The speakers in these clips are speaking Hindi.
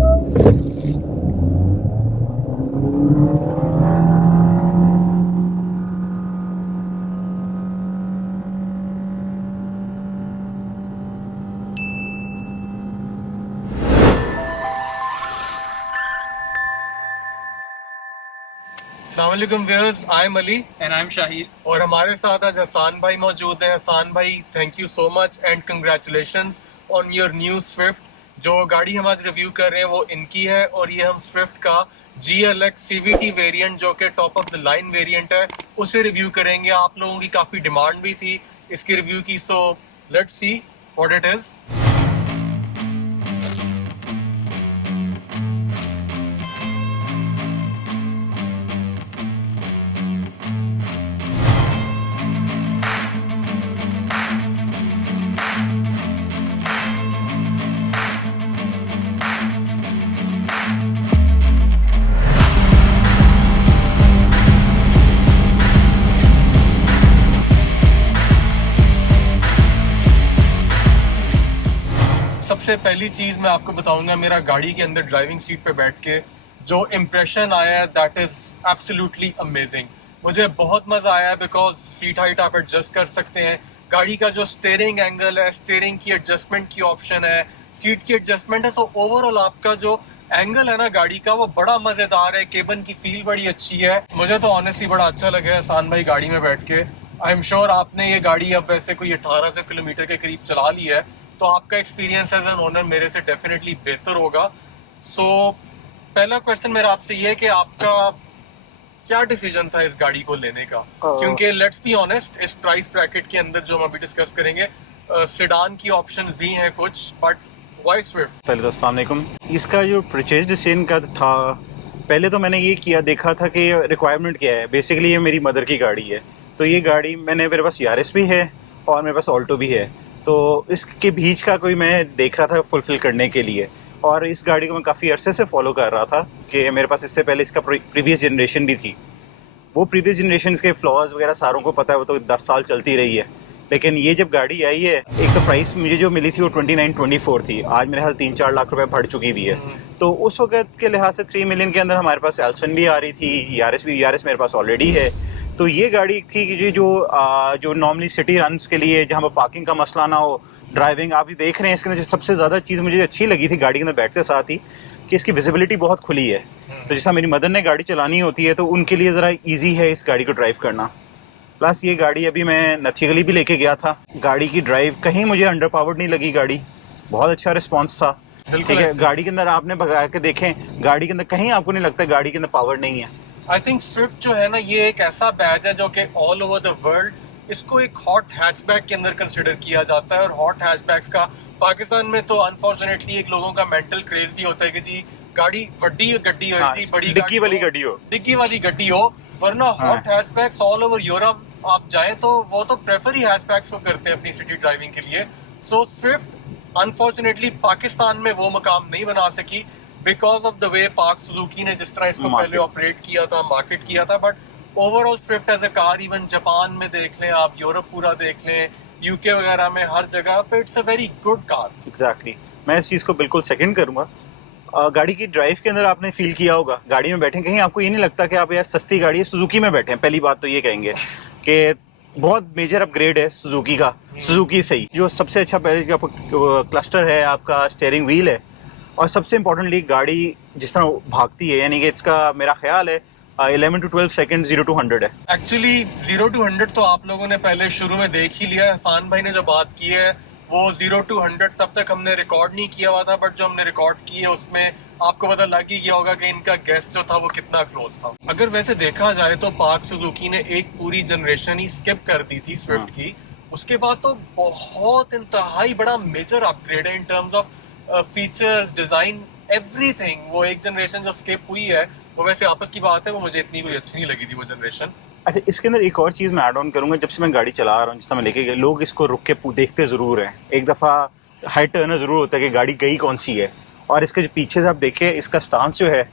अस्सलामुअलैकुम viewers, I am Ali and I am Shahid और हमारे साथ आज हसान भाई मौजूद हैं। हसान भाई, thank you so much and congratulations on your new Swift. जो गाड़ी हम आज रिव्यू कर रहे हैं वो इनकी है और ये हम स्विफ्ट का GLX CVT वेरिएंट जो कि top of the line variant है उसे रिव्यू करेंगे। आप लोगों की काफ़ी डिमांड भी थी इसके रिव्यू की, so let's see what it is. सबसे पहली चीज मैं आपको बताऊंगा, मेरा गाड़ी के अंदर ड्राइविंग सीट पे बैठ के जो इम्प्रेशन आया है दैट इज एब्सोल्युटली अमेजिंग। मुझे बहुत मजा आया बिकॉज सीट हाइट आप एडजस्ट कर सकते हैं। गाड़ी का जो स्टीयरिंग एंगल है, स्टीयरिंग की एडजस्टमेंट की ऑप्शन है, सीट की एडजस्टमेंट है, सो ओवरऑल आपका जो एंगल है ना गाड़ी का वो बड़ा मजेदार है। केबन की फील बड़ी अच्छी है। मुझे तो ऑनेस्टली बड़ा अच्छा लगा हसान भाई गाड़ी में बैठ के। आई एम श्योर आपने ये गाड़ी अब वैसे कोई 1800 किलोमीटर के करीब चला ली है तो आपका एक्सपीरियंस एज एन ओनर मेरे से डेफिनेटली बेहतर होगा। सो पहला क्वेश्चन मेरा आपसे ये है कि आपका क्या डिसीजन था इस गाड़ी को लेने का? क्योंकि लेट्स बी ऑनेस्ट, इस प्राइस ब्रैकेट के अंदर जो हम अभी डिस्कस करेंगे सेडान की ऑप्शंस भी हैं कुछ, बट व्हाई स्विफ्ट? पहले तो अस्सलाम वालेकुम। इसका जो परचेज डिसीजन का था, पहले तो मैंने ये किया देखा था कि रिक्वायरमेंट क्या है। बेसिकली ये मेरी मदर की गाड़ी है, तो ये गाड़ी मेरे पास यारिस भी है और मेरे पास ऑल्टो भी है, तो इसके बीच का कोई मैं देख रहा था फुलफिल करने के लिए। और इस गाड़ी को मैं काफ़ी अरसे से फॉलो कर रहा था कि मेरे पास इससे पहले इसका प्रीवियस जनरेशन भी थी। वो प्रीवियस जनरेशन के फ्लॉज वगैरह सारों को पता है, वो तो 10 साल चलती रही है। लेकिन ये जब गाड़ी आई है, एक तो प्राइस मुझे जो मिली थी वो 29-24 थी, आज मेरे हाल 3-4 लाख रुपए बढ़ चुकी भी है। तो उस वक्त के लिहाज से 3 मिलियन के अंदर हमारे पास एल्सन भी आ रही थी, यारिस मेरे पास ऑलरेडी है। तो ये गाड़ी थी कि जो नॉर्मली सिटी रन्स के लिए, जहाँ पर पार्किंग का मसला ना हो, ड्राइविंग आप ही देख रहे हैं। इसके अंदर सबसे ज़्यादा चीज़ मुझे अच्छी लगी थी गाड़ी के अंदर बैठते साथ ही कि इसकी विजिबिलिटी बहुत खुली है। तो जैसा मेरी मदर ने गाड़ी चलानी होती है तो उनके लिए ज़रा इजी है इस गाड़ी को ड्राइव करना। प्लस ये गाड़ी अभी मैं नथीगली भी लेके गया था, गाड़ी की ड्राइव कहीं मुझे अंडर पावर्ड नहीं लगी। गाड़ी बहुत अच्छा रिस्पॉन्स था। ठीक है, गाड़ी के अंदर आपने भगा के देखें, गाड़ी के अंदर कहीं आपको नहीं लगता गाड़ी के अंदर पावर नहीं है। आई थिंक स्विफ्ट जो है ना, ये एक ऐसा बैज है जो कि ऑल ओवर द वर्ल्ड इसको एक हॉट हैचबैक के अंदर कंसिडर किया जाता है। और हॉट हैचबैक्स का पाकिस्तान में तो अनफॉर्चुनेटली एक लोगों का मेंटल क्रेज भी होता है कि जी गाड़ी बड़ी गड्डी हो, जी बड़ी डिग्गी वाली गड्डी हो, वरना hot hatchbacks all over Europe आप जाएं तो वो तो प्रेफर ही हैचबैक्स को करते हैं अपनी सिटी ड्राइविंग के लिए। सो स्विफ्ट अनफॉर्चुनेटली पाकिस्तान में वो मकाम नहीं बना सकी बिकॉज ऑफ द वे पाक सुजुकी ने जिस तरह इसको पहले ऑपरेट किया था, मार्केट किया था। But overall Swift as a car, even Japan में देख लें आप, यूरोप पूरा देख लें, यूके वगैरह में, हर जगह पे it's a very good car. Exactly, मैं इस चीज़ को बिल्कुल सेकंड करूंगा। गाड़ी की ड्राइव के अंदर आपने फील किया होगा, गाड़ी में बैठे कहीं आपको ये नहीं लगता कि आप यार सस्ती गाड़ी है, सुजुकी में बैठे हैं। पहली बात तो ये कहेंगे कि बहुत मेजर अपग्रेड है सुजुकी का, सुजुकी से ही। जो सबसे अच्छा पहले क्लस्टर है आपका, स्टीयरिंग व्हील है, और सबसे इम्पोर्टेंटली गाड़ी जिस तरह भागती है, यानी कि इसका मेरा ख्याल है 11 to 12 सेकंड 0 to 100 है। एक्चुअली 0 to 100 तो आप लोगों ने पहले शुरू में देख ही लिया है। हसान भाई ने जो बात की है वो 0 to 100 तब तक हमने रिकॉर्ड नहीं किया हुआ था, बट जो हमने रिकॉर्ड की है उसमें आपको पता लग ही गया होगा कि इनका गेस जो था वो कितना क्लोज था। अगर वैसे देखा जाए तो पाक सुजुकी ने एक पूरी जनरेशन ही स्किप कर दी थी स्विफ्ट की। उसके बाद तो बहुत इंतहाई बड़ा मेजर अपग्रेड है in terms of features, design, everything. वो एक जनरेशन जो स्किप हुई है वो वैसे आपस की बात है, वो मुझे इतनी कोई अच्छी नहीं लगी थी वो जनरेशन। अच्छा, इसके अंदर एक और चीज़ मैं ऐड ऑन करूंगा। जब से मैं गाड़ी चला रहा हूँ, जिस समय लेके गए, लोग इसको रुक के देखते ज़रूर हैं। एक दफ़ा हाइट टर्नर ज़रूर होता है कि गाड़ी गई कौन सी है। और इसके जो पीछे से आप देखें, इसका स्टांस जो है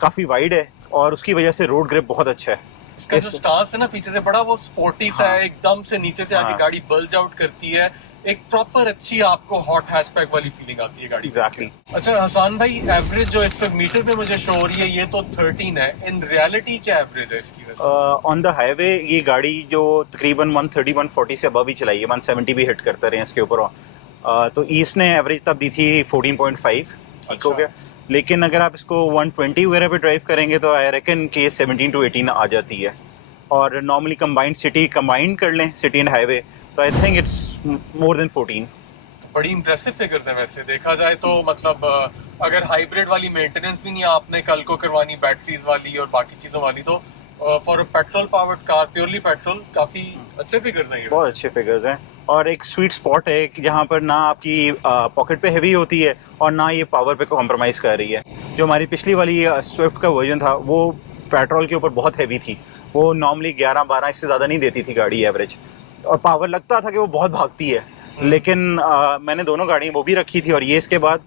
काफ़ी वाइड है और उसकी वजह से रोड ग्रिप बहुत अच्छा है। इसका जो स्टांस है ना पीछे से बड़ा वो स्पोर्टी सा है, एकदम से नीचे से आके गाड़ी बल्ज आउट करती है। एक प्रॉपर अच्छी आपको हॉट हैचबैक वाली फीलिंग आती है गाड़ी। एग्जैक्टली। अच्छा हसान भाई, एवरेज जो इस पे मीटर पे मुझे शो हो रही है ये तो 13 है, इन रियलिटी क्या एवरेज है इसकी वैसे? ऑन द हाईवे ये गाड़ी जो तकरीबन 130 140 से अबव ही चलाई है, 170 भी हिट करते रहे इसके ऊपर। तो इसने एवरेज तब दी थी 14.5, ठीक हो गया। लेकिन अगर आप इसको 120 वगैरह पे ड्राइव करेंगे तो आई रेकन के 17 to 18 आ जाती है। और नॉर्मली कंबाइंड कर लें सिटी एंड हाईवे, तो I think it's more than 14। बड़ी इंप्रेसिव फिगर्स है वैसे देखा जाए तो। मतलब अगर हाइब्रिड वाली मेंटेनेंस भी नहीं आपने कल को करवानी, बैटरीज वाली और बाकी चीजों वाली, तो for a petrol powered car, purely petrol, काफी अच्छे फिगर्स हैं ये। बहुत अच्छे फिगर्स हैं। और एक स्वीट स्पॉट है कि जहाँ पर ना आपकी पॉकेट पे हैवी होती है और ना ये पावर पे कॉम्प्रोमाइज़ कर रही है। जो हमारी पिछली वाली स्विफ्ट का वर्जन था वो पेट्रोल के ऊपर बहुत हैवी थी, वो नॉर्मली 11-12 इससे ज़्यादा नहीं देती थी गाड़ी एवरेज, और पावर लगता था कि वो बहुत भागती है। लेकिन मैंने दोनों गाड़ी वो भी रखी थी, और ये इसके बाद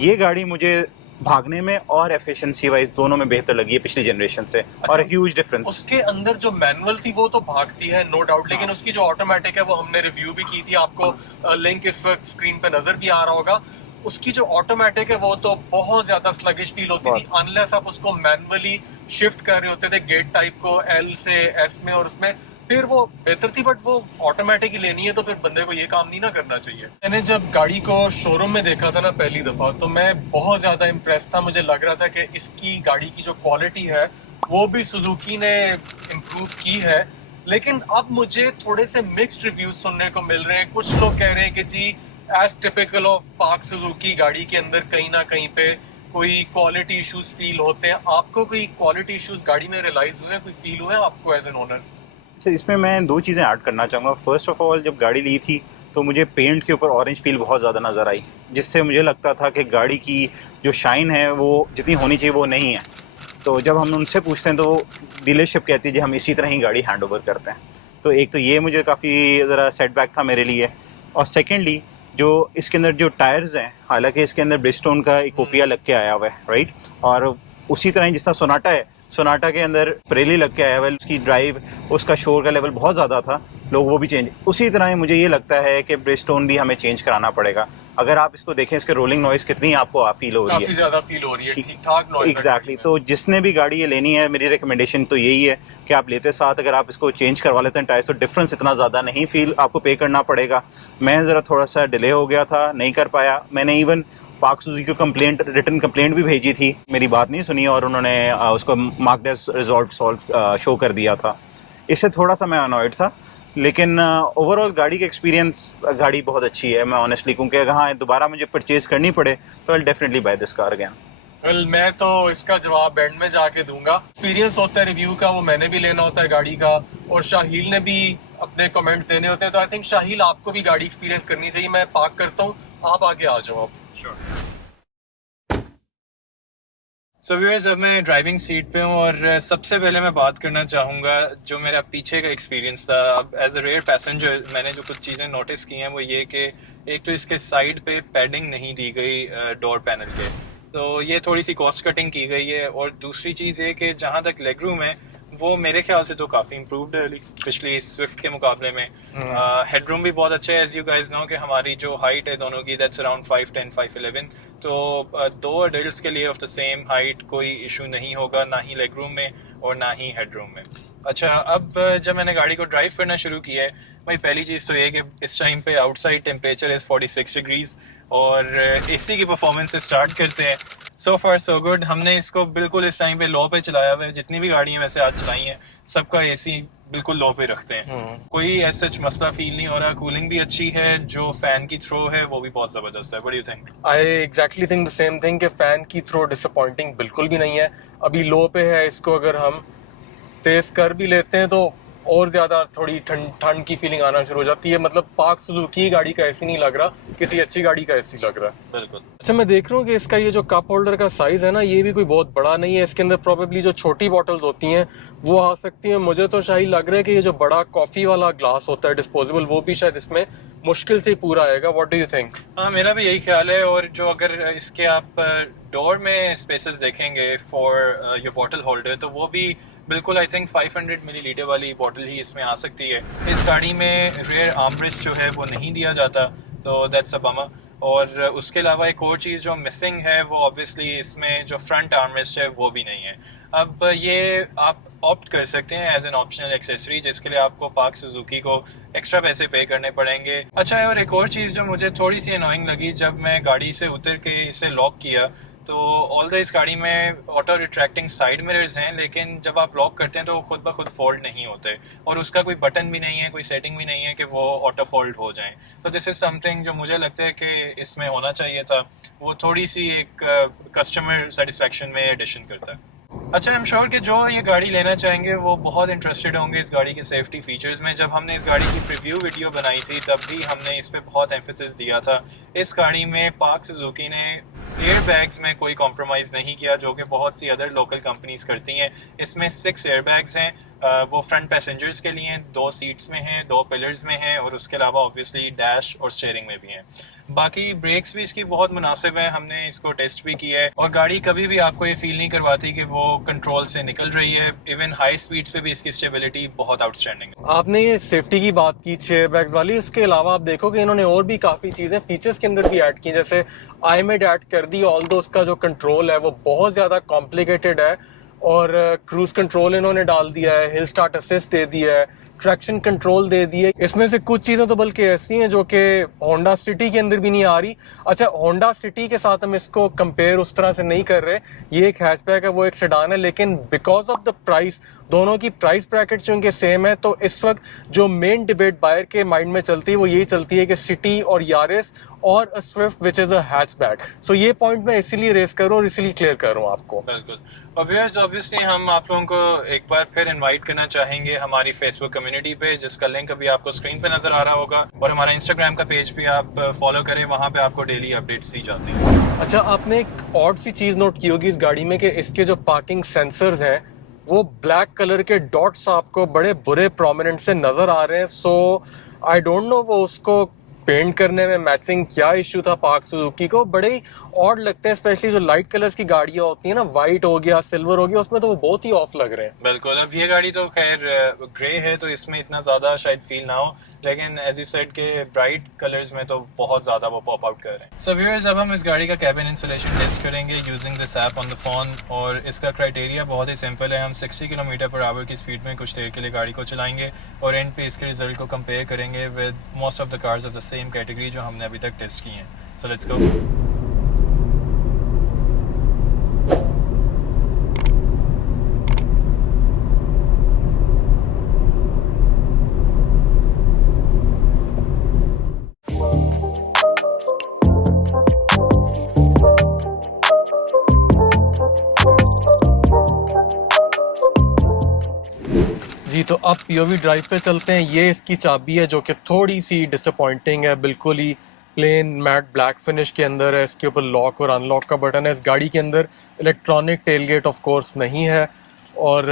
ये गाड़ी मुझे भागने में और एफिशिएंसी वाइज दोनों में बेहतर लगी है पिछली जनरेशन से। अच्छा, और ह्यूज डिफरेंस। उसके अंदर जो मैनुअल थी वो तो भागती है नो डाउट, लेकिन उसकी जो ऑटोमेटिक है वो हमने रिव्यू भी की थी, आपको लिंक इस वक्त स्क्रीन पे नजर भी आ रहा होगा। उसकी जो ऑटोमेटिक है वो तो बहुत ज्यादा स्लगिश फील होती थी अनलेस आप उसको मैनुअली शिफ्ट कर रहे होते थे गेट टाइप को एल से एस में, और उसमें फिर वो बेहतर थी। बट वो ऑटोमेटिक ही लेनी है तो फिर बंदे को ये काम नहीं ना करना चाहिए। मैंने जब गाड़ी को शोरूम में देखा था ना पहली दफा, तो मैं बहुत ज्यादा इम्प्रेस था। मुझे लग रहा था कि इसकी गाड़ी की जो क्वालिटी है वो भी सुजुकी ने इम्प्रूव की है। लेकिन अब मुझे थोड़े से मिक्स्ड रिव्यूज सुनने को मिल रहे हैं। कुछ लोग कह रहे हैं कि जी एज टिपिकल ऑफ पाक सुजुकी, गाड़ी के अंदर कहीं ना कहीं पे कोई क्वालिटी इश्यूज फील होते हैं। आपको कोई क्वालिटी इश्यूज गाड़ी में रियलाइज हुए, कोई फील हुए आपको एज एन ओनर? अच्छा, इसमें मैं दो चीज़ें ऐड करना चाहूँगा। फर्स्ट ऑफ ऑल, जब गाड़ी ली थी तो मुझे पेंट के ऊपर ऑरेंज पील बहुत ज़्यादा नज़र आई, जिससे मुझे लगता था कि गाड़ी की जो शाइन है वो जितनी होनी चाहिए वो नहीं है। तो जब हम उनसे पूछते हैं तो डीलरशिप कहती है जी हम इसी तरह ही गाड़ी हैंड ओवर करते हैं। तो एक तो ये मुझे काफ़ी ज़रा सेटबैक था मेरे लिए। और सेकेंडली जो इसके अंदर जो टायर्स हैं, हालांकि इसके अंदर ब्रिजस्टोन का इकोपिया लग के आया हुआ है, राइट, और उसी तरह जिस तरह सोनाटा है, सोनाटा के अंदर प्रेली लग के आया हुआ है, उसकी ड्राइव, उसका शोर का लेवल बहुत ज़्यादा था, लोग वो भी चेंज। उसी तरह मुझे ये लगता है कि ब्रिजस्टोन भी हमें चेंज कराना पड़ेगा। अगर आप इसको देखें, इसके रोलिंग नॉइस कितनी आपको फील हो रही है, काफी ज्यादा फील हो रही है, ठीक ठाक नॉइस। एग्जैक्टली। तो जिसने भी गाड़ी ये लेनी है, मेरी रिकमेंडेशन तो यही है कि आप लेते साथ अगर आप इसको चेंज करवा लेते हैं टायर्स, तो डिफरेंस इतना ज़्यादा नहीं फील आपको पे करना पड़ेगा। मैं ज़रा थोड़ा सा डिले हो गया था, नहीं कर पाया। मैंने इवन पाक सुजुकी को रिटर्न कंप्लेंट भी भेजी थी, मेरी बात नहीं सुनी और उन्होंने उसको मार्क्ड एज रिजॉल्व शो कर दिया था। इससे थोड़ा सा मैं अनॉयड था, लेकिन ओवरऑल गाड़ी का एक्सपीरियंस, गाड़ी बहुत अच्छी है। मैं ऑनेस्टली कहूँ कि हाँ दोबारा मुझे परचेज करनी पड़े तो I definitely buy this car again. Well, मैं तो इसका जवाब एंड में जाके दूंगा। एक्सपीरियंस होता है रिव्यू का, वो मैंने भी लेना होता है गाड़ी का, और शाहील ने भी अपने कमेंट्स देने होते हैं। तो आई थिंक शाहील आपको भी गाड़ी एक्सपीरियंस करनी चाहिए। मैं पार्क करता हूँ, आप आगे आ जाओ आप। सो व्यूअर्स, अब मैं ड्राइविंग सीट पे हूँ और सबसे पहले मैं बात करना चाहूँगा जो मेरा पीछे का एक्सपीरियंस था। अब एज अ रेयर पैसेंजर मैंने जो कुछ चीज़ें नोटिस की हैं वो ये कि एक तो इसके साइड पे पैडिंग नहीं दी गई डोर पैनल के, तो ये थोड़ी सी कॉस्ट कटिंग की गई है। और दूसरी चीज़ ये कि जहाँ तक लेग रूम है वो मेरे ख्याल से तो काफ़ी इम्प्रूव्ड है पिछली स्विफ्ट के मुकाबले में। हेडरूम भी बहुत अच्छा है। एज यू गाइज नो कि हमारी जो हाइट है दोनों की, दैट्स अराउंड 5'10", 5'11", तो दो अडल्ट्स के लिए ऑफ द सेम हाइट कोई इशू नहीं होगा, ना ही लेग रूम में और ना ही हेडरूम में। अच्छा, अब जब मैंने गाड़ी को ड्राइव करना शुरू किया है, भाई पहली चीज़ तो ये कि इस टाइम पे आउटसाइड टेम्परेचर इज़ 46 डिग्रीज और एसी की परफॉर्मेंस से स्टार्ट करते हैं। सो फार सो गुड। हमने इसको बिल्कुल इस टाइम पे लो पे चलाया हुआ है। जितनी भी गाड़ियाँ वैसे आज चलाई हैं सबका एसी बिल्कुल लो पे रखते हैं, कोई ऐसा मसला फील नहीं हो रहा। कूलिंग भी अच्छी है, जो फैन की थ्रो है वो भी बहुत जबरदस्त है। What do you think? I exactly think the same thing कि फैन की थ्रो डिसअपॉइंटिंग बिल्कुल भी नहीं है। अभी लो पे है, इसको अगर हम तेज कर भी लेते हैं तो और ज्यादा थोड़ी ठंड की फीलिंग आना शुरू हो जाती है। मतलब पाक सुजुकी गाड़ी का एसी नहीं लग रहा, किसी अच्छी गाड़ी का एसी लग रहा है। बिल्कुल। अच्छा, मैं देख रहा हूँ कि इसका ये जो कप होल्डर का साइज है ना, ये भी कोई बहुत बड़ा नहीं है। इसके अंदर प्रोबेबली जो छोटी बॉटल्स होती हैं वो आ सकती हैं। मुझे तो शायद लग रहा है कि ये जो बड़ा कॉफी वाला ग्लास होता है डिस्पोजेबल, वो भी शायद इसमें मुश्किल से पूरा आएगा। What do you think? हाँ, मेरा भी यही ख्याल है। और जो अगर इसके आप डोर में स्पेसेस देखेंगे फॉर योर बॉटल होल्डर, तो वो भी बिल्कुल आई थिंक 500 मिलीलीटर वाली बॉटल ही इसमें आ सकती है। इस गाड़ी में रेयर आर्मरेस्ट जो है वो नहीं दिया जाता, तो दैट्स अ बमर। और उसके अलावा एक और चीज़ जो मिसिंग है वो ऑब्वियसली इसमें जो फ्रंट आर्मरेस्ट है वो भी नहीं है। अब ये आप ऑप्ट कर सकते हैं एज एन ऑप्शनल एक्सेसरी, जिसके लिए आपको पाक सुजुकी को एक्स्ट्रा पैसे पे करने पड़ेंगे। अच्छा, और एक और चीज़ जो मुझे थोड़ी सी अनोइंग लगी, जब मैं गाड़ी से उतर के इसे लॉक किया तो ऑल द इस गाड़ी में ऑटो रिट्रैक्टिंग साइड मिरर्स हैं, लेकिन जब आप लॉक करते हैं तो वो खुद ब खुद फोल्ड नहीं होते और उसका कोई बटन भी नहीं है, कोई सेटिंग भी नहीं है कि वो ऑटो फोल्ड हो जाएं। तो दिस इज़ समथिंग जो मुझे लगता है कि इसमें होना चाहिए था। वो थोड़ी सी एक कस्टमर सेटिस्फेक्शन में एडिशन करता है। अच्छा, आई एम श्योर कि जो ये गाड़ी लेना चाहेंगे वो बहुत इंटरेस्टेड होंगे इस गाड़ी के सेफ्टी फीचर्स में। जब हमने इस गाड़ी की प्रीव्यू वीडियो बनाई थी तब भी हमने इस पे बहुत एम्फेसिस दिया था। इस गाड़ी में पाक सुजुकी ने एयर बैग्स में कोई कॉम्प्रोमाइज़ नहीं किया, जो कि बहुत सी अदर लोकल कंपनीज करती हैं। इसमें 6 एयर बैग्स हैं, वो फ्रंट पैसेंजर्स के लिए 2 सीट्स में हैं, 2 पिलर्स में हैं और उसके अलावा ऑब्वियसली डैश और स्टीयरिंग में भी हैं। बाकी ब्रेक्स भी इसकी बहुत मुनासिब है, हमने इसको टेस्ट भी किया है और गाड़ी कभी भी आपको ये फील नहीं करवाती कि वो कंट्रोल से निकल रही है। इवन हाई स्पीड्स पे भी इसकी स्टेबिलिटी बहुत आउटस्टैंडिंग है। आपने ये सेफ्टी की बात की 6 बैग्स वाली, उसके अलावा आप देखो कि इन्होंने और भी काफ़ी चीज़ें फीचर्स के अंदर भी ऐड की, जैसे आईमेड ऐड कर दी। ऑल्दो उसका जो कंट्रोल है वो बहुत ज़्यादा कॉम्प्लिकेटेड है और क्रूज कंट्रोल इन्होंने डाल दिया है, हिल स्टार्ट असिस्ट दे दिया है, ट्रैक्शन कंट्रोल दे दिए। इसमें से कुछ चीज़ें तो बल्कि ऐसी हैं जो कि होंडा सिटी के अंदर भी नहीं आ रही। अच्छा, होंडा सिटी के साथ हम इसको कंपेयर उस तरह से नहीं कर रहे, ये एक हैचबैक है, वो एक सेडान है, लेकिन बिकॉज ऑफ द प्राइस, दोनों की प्राइस ब्रैकेट चूंकि सेम है, तो इस वक्त जो मेन डिबेट बायर के माइंड में चलती है वो यही चलती है कि सिटी और यारिस और Swift which is a hatchback. So ये पॉइंट मैं इसीलिए रेस कर रहा हूँ और इसीलिए क्लियर कर रहा हूँ आपको। बिल्कुल। और व्यूअर्स, ऑब्वियसली हम आप लोगों को एक बार फिर इनवाइट करना चाहेंगे हमारी फेसबुक कम्युनिटी पे, जिसका लिंक अभी आपको स्क्रीन पे नजर आ रहा होगा, और हमारा इंस्टाग्राम का पेज भी आप फॉलो करें, वहाँ पे आपको डेली अपडेट्स दी जाती हैं। अच्छा, आपने एक ऑड सी चीज़ नोट की होगी इस गाड़ी में कि इसके जो पार्किंग सेंसर्स हैं वो ब्लैक कलर के डॉट्स आपको बड़े बुरे प्रोमिनेंट से नजर आ रहे हैं। सो आई डोंट नो वो उसको पेंट करने में मैचिंग क्या इशू था पाक सुजुकी को, बड़े ही ऑड लगते हैं, स्पेशली जो लाइट कलर्स की गाड़ियां होती हैं ना, वाइट हो गया, सिल्वर हो गया, उसमें तो वो बहुत ही ऑफ लग रहे हैं। बिल्कुल। अब ये गाड़ी तो खैर ग्रे है तो इसमें इतना ज्यादा शायद फील ना हो, लेकिन एज यू सेड के ब्राइट कलर्स में तो बहुत ज्यादा वो पॉप आउट कर रहे हैं। सो व्यूअर्स, अब हम इस गाड़ी का कैबिन इंसुलेशन टेस्ट करेंगे using this app on the phone, और इसका क्राइटेरिया बहुत ही सिंपल है। हम 60 किलोमीटर/आवर की स्पीड में कुछ देर के लिए गाड़ी को चलाएंगे और एंड पे इसके रिजल्ट को कंपेयर करेंगे with most of the cars of the same category जो हमने अभी तक टेस्ट की हैं। So let's go. जी, तो अब पीओवी ड्राइव पे चलते हैं। ये इसकी चाबी है जो कि थोड़ी सी डिसअपॉइंटिंग है, बिल्कुल ही प्लेन मैट ब्लैक फिनिश के अंदर है। इसके ऊपर लॉक और अनलॉक का बटन है। इस गाड़ी के अंदर इलेक्ट्रॉनिक टेलगेट ऑफ कोर्स नहीं है और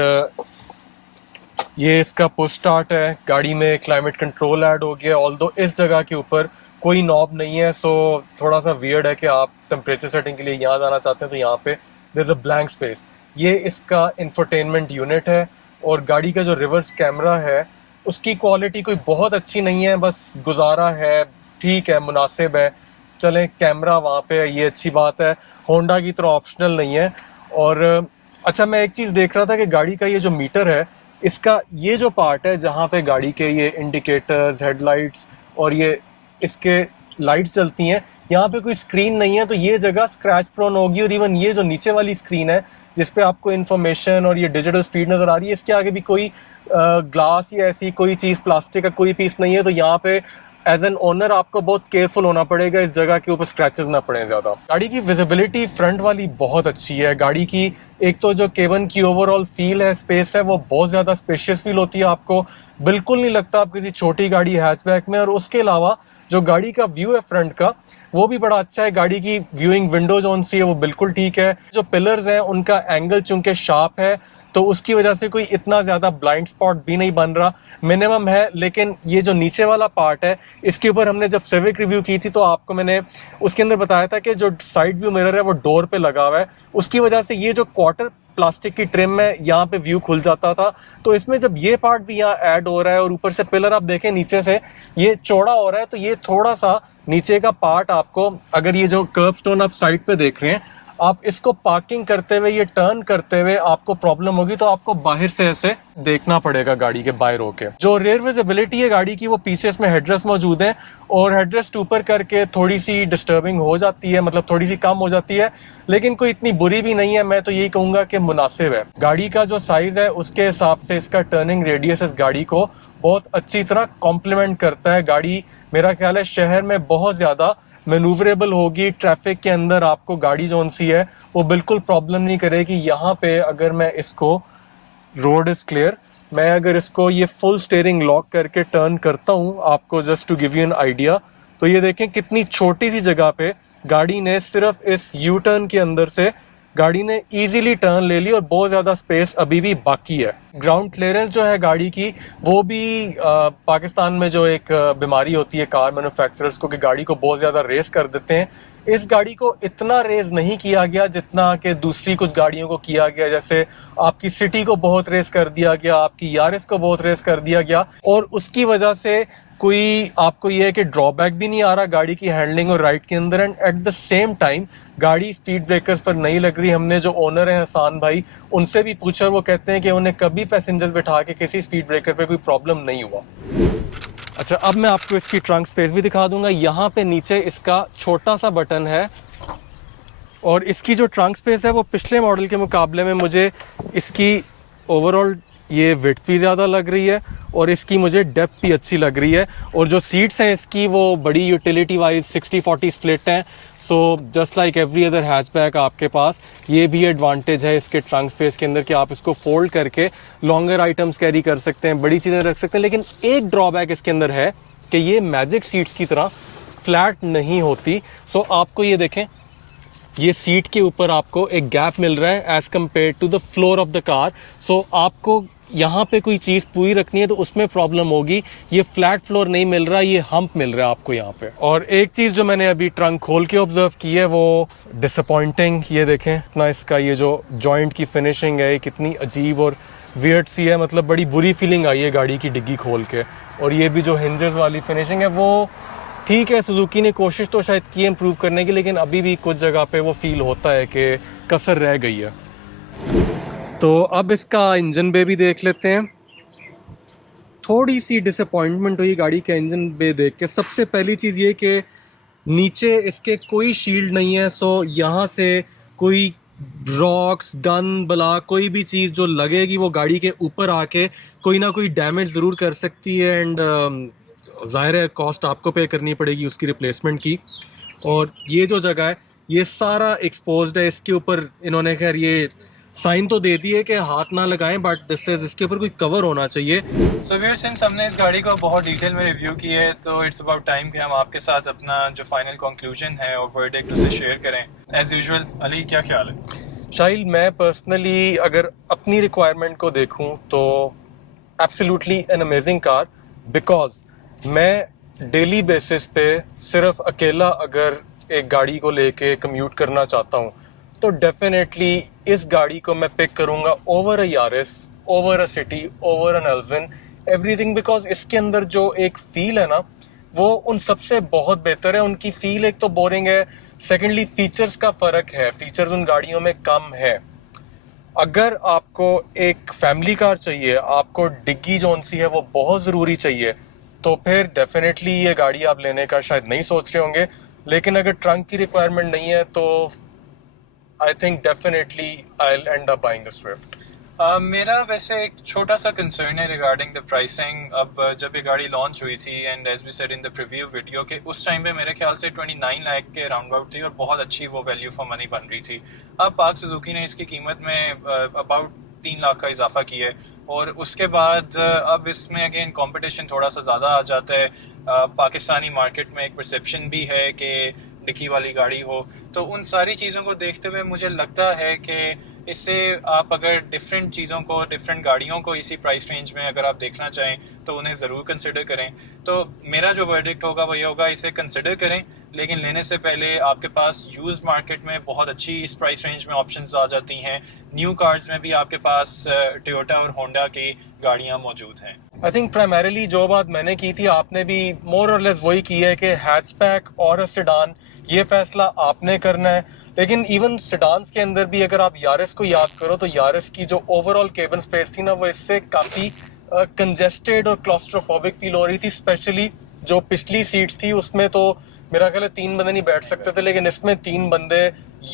ये इसका पुश स्टार्ट है। गाड़ी में क्लाइमेट कंट्रोल ऐड हो गया, ऑल्दो इस जगह के ऊपर कोई नॉब नहीं है, सो थोड़ा सा वियर्ड है कि आप टेम्परेचर सेटिंग के लिए यहाँ जाना चाहते हैं तो यहाँ पे there is a blank space. ये इसका इंफोटेनमेंट यूनिट है और गाड़ी का जो रिवर्स कैमरा है उसकी क्वालिटी कोई बहुत अच्छी नहीं है, बस गुजारा है, ठीक है, मुनासिब है। चलें, कैमरा वहाँ पे है, ये अच्छी बात है, होंडा की तरह ऑप्शनल नहीं है। और अच्छा, मैं एक चीज़ देख रहा था कि गाड़ी का ये जो मीटर है, इसका ये जो पार्ट है जहाँ पे गाड़ी के ये इंडिकेटर्स, हेडलाइट्स और ये इसके लाइट्स चलती हैं, यहाँ पे कोई स्क्रीन नहीं है, तो ये जगह स्क्रैच प्रोन होगी। और इवन ये जो नीचे वाली स्क्रीन है जिसपे आपको इन्फॉर्मेशन और ये डिजिटल स्पीड नज़र आ रही है, इसके आगे भी कोई ग्लास या ऐसी कोई चीज़, प्लास्टिक का कोई पीस नहीं है। तो यहाँ पे एज एन ओनर आपको बहुत केयरफुल होना पड़ेगा इस जगह के ऊपर स्क्रैचेस ना पड़े ज़्यादा। गाड़ी की विजिबिलिटी फ्रंट वाली बहुत अच्छी है। गाड़ी की एक तो जो केबिन की ओवरऑल फील है, स्पेस है, वो बहुत ज़्यादा स्पेशियस फील होती है। आपको बिल्कुल नहीं लगता आप किसी छोटी गाड़ी हैचबैक में। और उसके अलावा जो गाड़ी का व्यू है फ्रंट का, वो भी बड़ा अच्छा है। गाड़ी की व्यूइंग विंडो जो सी है वो बिल्कुल ठीक है। जो पिलर्स हैं उनका एंगल चूंकि शार्प है तो उसकी वजह से कोई इतना ज़्यादा ब्लाइंड स्पॉट भी नहीं बन रहा, मिनिमम है। लेकिन ये जो नीचे वाला पार्ट है, इसके ऊपर हमने जब सिविक रिव्यू की थी तो आपको मैंने उसके अंदर बताया था कि जो साइड व्यू मिरर है वो डोर पे लगा हुआ है, उसकी वजह से ये जो क्वार्टर प्लास्टिक की ट्रिम में यहाँ पे व्यू खुल जाता था। तो इसमें जब ये पार्ट भी यहाँ ऐड हो रहा है और ऊपर से पिलर आप देखें नीचे से ये चौड़ा हो रहा है, तो ये थोड़ा सा नीचे का पार्ट आपको, अगर ये जो कर्ब स्टोन आप साइड पे देख रहे हैं, आप इसको पार्किंग करते हुए, ये टर्न करते हुए आपको प्रॉब्लम होगी, तो आपको बाहर से ऐसे देखना पड़ेगा गाड़ी के बाहर होके। जो रेयर विजिबिलिटी है गाड़ी की, वो पीछे इसमें हेडरेस्ट मौजूद है और हेडरेस्ट ऊपर करके थोड़ी सी डिस्टर्बिंग हो जाती है, मतलब थोड़ी सी कम हो जाती है, लेकिन कोई इतनी बुरी भी नहीं है। मैं तो यही कहूंगा कि मुनासिब है। गाड़ी का जो साइज है उसके हिसाब से इसका टर्निंग रेडियस इस गाड़ी को बहुत अच्छी तरह कॉम्प्लीमेंट करता है। गाड़ी मेरा ख्याल है शहर में बहुत ज्यादा मैनूवरेबल होगी। ट्रैफिक के अंदर आपको गाड़ी जोन सी है वो बिल्कुल प्रॉब्लम नहीं करेगी। यहाँ पे अगर मैं इसको, रोड इज क्लियर, मैं अगर इसको ये फुल स्टीयरिंग लॉक करके टर्न करता हूँ, आपको just to give you an idea, तो ये देखें कितनी छोटी सी जगह पे गाड़ी ने सिर्फ इस यू टर्न के अंदर से गाड़ी ने इजीली टर्न ले ली और बहुत ज्यादा स्पेस अभी भी बाकी है। ग्राउंड क्लियरेंस जो है गाड़ी की, वो भी पाकिस्तान में जो एक बीमारी होती है कार मैन्युफैक्चरर्स को कि गाड़ी को बहुत ज्यादा रेस कर देते हैं, इस गाड़ी को इतना रेस नहीं किया गया जितना कि दूसरी कुछ गाड़ियों को किया गया। जैसे आपकी सिटी को बहुत रेस कर दिया गया, आपकी यारिस को बहुत रेस कर दिया गया, और उसकी वजह से कोई आपको ये है कि ड्रॉबैक भी नहीं आ रहा गाड़ी की हैंडलिंग और राइड के अंदर। And at the same time गाड़ी स्पीड ब्रेकर्स पर नहीं लग रही। हमने जो ओनर है हसान भाई, उनसे भी पूछा, वो कहते हैं कि उन्हें कभी पैसेंजर्स बैठा के किसी स्पीड ब्रेकर पे कोई प्रॉब्लम नहीं हुआ। अच्छा, अब मैं आपको इसकी ट्रंक स्पेस भी दिखा दूंगा। यहाँ पे नीचे इसका छोटा सा बटन है और इसकी जो ट्रंक स्पेस है वो पिछले मॉडल के मुकाबले में मुझे इसकी ओवरऑल ये विड्थ भी ज़्यादा लग रही है और इसकी मुझे डेप्थ भी अच्छी लग रही है। और जो सीट्स हैं इसकी वो बड़ी यूटिलिटी वाइज 60-40 स्प्लिट हैं। So just like every other hatchback आपके पास ये भी एडवांटेज है इसके ट्रंक स्पेस के अंदर कि आप इसको फोल्ड करके लॉन्गर आइटम्स कैरी कर सकते हैं, बड़ी चीज़ें रख सकते हैं। लेकिन एक ड्रॉबैक इसके अंदर है कि ये मैजिक सीट्स की तरह फ्लैट नहीं होती। सो आपको ये देखें, ये सीट के ऊपर आपको एक गैप मिल रहा है as compared to the floor of the car. So आपको यहाँ पे कोई चीज़ पूरी रखनी है तो उसमें प्रॉब्लम होगी। ये फ्लैट फ्लोर नहीं मिल रहा, ये हम्प मिल रहा है आपको यहाँ पे। और एक चीज़ जो मैंने अभी ट्रंक खोल के ऑब्जर्व की है वो डिसअपॉइंटिंग, ये देखें इतना इसका ये जो जॉइंट की फिनिशिंग है कितनी अजीब और वियर्ड सी है। मतलब बड़ी बुरी फीलिंग आई है गाड़ी की डिग्गी खोल के। और ये भी जो हिंजेस वाली फिनिशिंग है वो ठीक है, सुजुकी ने कोशिश तो शायद की इम्प्रूव करने की, लेकिन अभी भी कुछ जगह पे वो फील होता है कि कसर रह गई है। तो अब इसका इंजन बे भी देख लेते हैं। थोड़ी सी डिसअपॉइंटमेंट हुई गाड़ी के इंजन बे देख के। सबसे पहली चीज़ ये कि नीचे इसके कोई शील्ड नहीं है। सो यहाँ से कोई रॉक्स, गन, बला कोई भी चीज़ जो लगेगी वो गाड़ी के ऊपर आके कोई ना कोई डैमेज ज़रूर कर सकती है। एंड ज़ाहिर है कॉस्ट आपको पे करनी पड़ेगी उसकी रिप्लेसमेंट की। और ये जो जगह है ये सारा एक्सपोज्ड है। इसके ऊपर इन्होंने खैर ये साइन तो दे दिए कि हाथ ना लगाएं, बट दिस इज, इसके ऊपर कोई कवर होना चाहिए। सो व्यूअर्स, सिंस हमने इस गाड़ी को बहुत डिटेल में रिव्यू किया है तो इट्स अबाउट टाइम कि हम आपके साथ अपना जो फाइनल कंक्लूजन है और वर्डिक्ट उसे शेयर करें। एज यूजुअल अली, क्या ख्याल है? शाहिल, मैं पर्सनली अगर अपनी रिक्वायरमेंट को देखूं तो absolutely an amazing car, because मैं डेली बेसिस पे सिर्फ अकेला अगर एक गाड़ी को लेके कम्यूट करना चाहता हूं तो डेफिनेटली इस गाड़ी को मैं पिक करूंगा over a Yaris, over a City, over an Elvin, everything. Because इसके अंदर जो एक फील है ना वो उन सबसे बहुत बेहतर है। उनकी फील एक तो बोरिंग है, सेकेंडली फीचर्स का फर्क है, फीचर्स उन गाड़ियों में कम है। अगर आपको एक फैमिली कार चाहिए, आपको डिग्गी जोन सी है वो बहुत ज़रूरी चाहिए, तो फिर डेफिनेटली ये गाड़ी आप लेने का शायद नहीं सोच रहे होंगे। लेकिन अगर ट्रंक की रिक्वायरमेंट नहीं है तो I think definitely I'll end up buying a Swift. मेरा वैसे एक छोटा सा कंसर्न है रिगार्डिंग द प्राइसिंग। अब जब ये गाड़ी लॉन्च हुई थी and as we said in the preview video के उस टाइम पे मेरे ख्याल से 29 लाख के राउंड अबाउट थी और बहुत अच्छी वो वैल्यू फॉर मनी बन रही थी। अब पाक सुजुकी ने इसकी कीमत में अबाउट 3 लाख का इजाफा किया है और उसके बाद अब इसमें अगेन कंपटीशन थोड़ा सा ज़्यादा आ जाता है। पाकिस्तानी मार्केट में एक परसेप्शन भी है कि डिक्की वाली गाड़ी हो, तो उन सारी चीज़ों को देखते हुए मुझे लगता है कि इससे आप अगर डिफरेंट चीज़ों को, डिफरेंट गाड़ियों को इसी प्राइस रेंज में अगर आप देखना चाहें तो उन्हें ज़रूर कंसिडर करें। तो मेरा जो वर्डिक्ट होगा वो ये होगा, इसे कंसिडर करें, लेकिन लेने से पहले आपके पास यूज्ड मार्केट में बहुत अच्छी इस प्राइस रेंज में ऑप्शंस आ जाती हैं। न्यू कार्स में भी आपके पास टोयोटा और होंडा की गाड़ियाँ मौजूद हैं। आई थिंक प्राइमरीली जो बात मैंने की थी आपने भी मोर और लेस वही की है कि हैचबैक और सेडान, ये फैसला आपने करना है। लेकिन इवन सेडान्स के अंदर भी अगर आप यारिस को याद करो तो यारिस की जो ओवरऑल केबिन स्पेस थी ना, वो इससे काफ़ी कंजेस्टेड और क्लॉस्ट्रोफोबिक फील हो रही थी। स्पेशली जो पिछली सीट्स थी उसमें तो मेरा ख्याल है 3 बंदे नहीं बैठ सकते थे, लेकिन इसमें 3 बंदे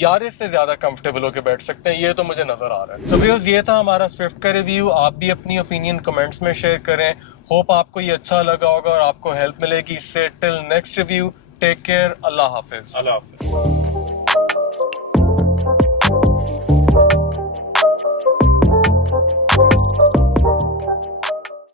यारिस से ज्यादा कंफर्टेबल होकर बैठ सकते हैं, ये तो मुझे नजर आ रहा है। सो व्यूअर्स, ये था हमारा स्विफ्ट का रिव्यू। आप भी अपनी ओपिनियन कमेंट्स में शेयर करें। होप आपको ये अच्छा लगा होगा और आपको हेल्प मिलेगी इससे। Till next review, take care, अल्लाह हाफिज। अल्लाह हाफिज।